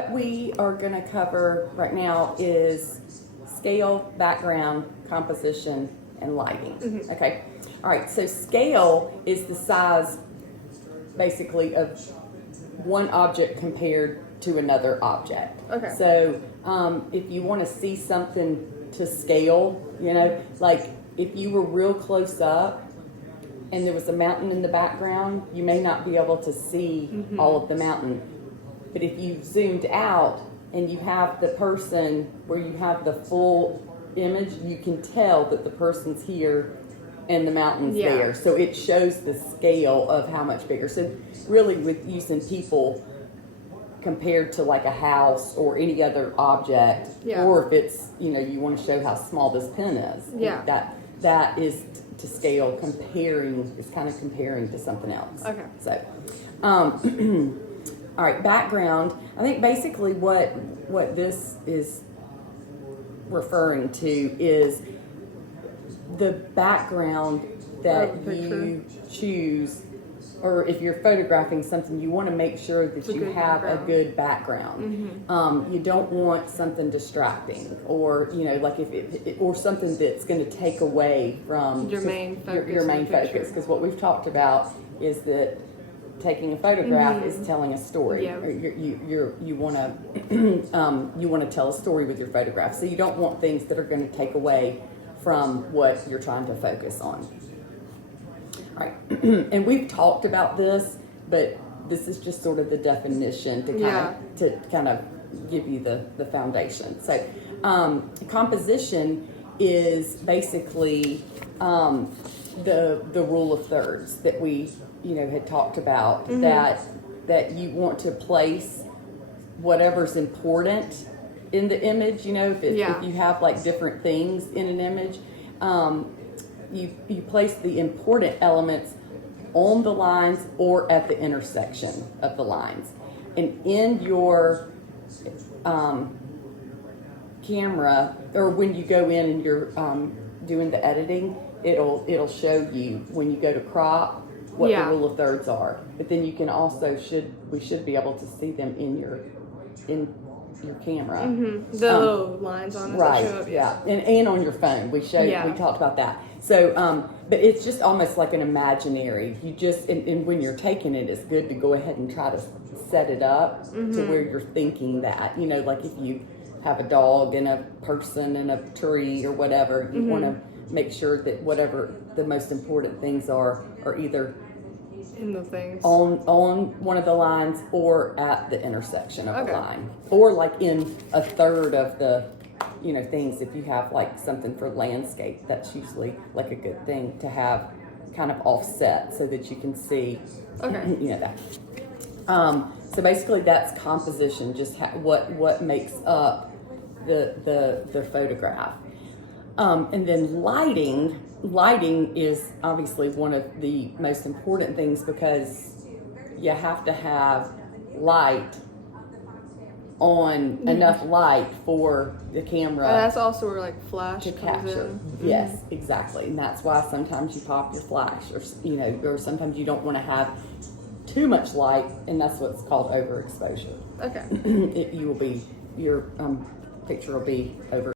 what we are going to cover right now is scale, background, composition, and lighting. Mm-hmm. Okay. All right. So scale is the size, basically, of one object compared to another object. Okay. So if you want to see something to scale, like if you were real close up and there was a mountain in the background, you may not be able to see all of the mountain. But if you zoomed out and you have the person where you have the full image, you can tell that the person's here and the mountain's there. So it shows the scale of how much bigger. So really with using people compared to like a house or any other object, or if it's, you want to show how small this pen is. That is to scale, comparing to something else. Okay. So, all right, background. I think basically what this is referring to is the background that you choose, or if you're photographing something, you want to make sure that you have a good background. You don't want something distracting, or like or something that's going to take away from your main focus. Your main focus, because what we've talked about is that taking a photograph is telling a story. Yeah. You want to tell a story with your photograph, so you don't want things that are going to take away from what you're trying to focus on. All right, and we've talked about this, but this is just sort of the definition to kind of give you the foundation. So, composition is basically the rule of thirds that we had talked about, that you want to place whatever's important in the image. If you have like different things in an image, you place the important elements on the lines or at the intersection of the lines. And in your camera, or when you go in and you're doing the editing, it'll show you when you go to crop what the rule of thirds are. But then you can also we should be able to see them in your camera. The little lines on it. Right. Show up, and on your phone. We talked about that. So, but it's just almost like an imaginary. You just and when you're taking it, it's good to go ahead and try to set it up to where you're thinking that. Like if you have a dog and a person and a tree or whatever, you want to make sure that whatever the most important things are either in the things on one of the lines or at the intersection of the line, or like in a third of the things. If you have like something for landscape, that's usually like a good thing to have kind of offset so that you can see that. So basically that's composition, just what makes up the photograph. And then lighting is obviously one of the most important things, because you have to have light on, enough light for the camera. And that's also where like flash to comes capture. in. Yes, exactly. And that's why sometimes you pop your flash, or or sometimes you don't want to have too much light, and that's what's called overexposure. Okay. Your picture will be over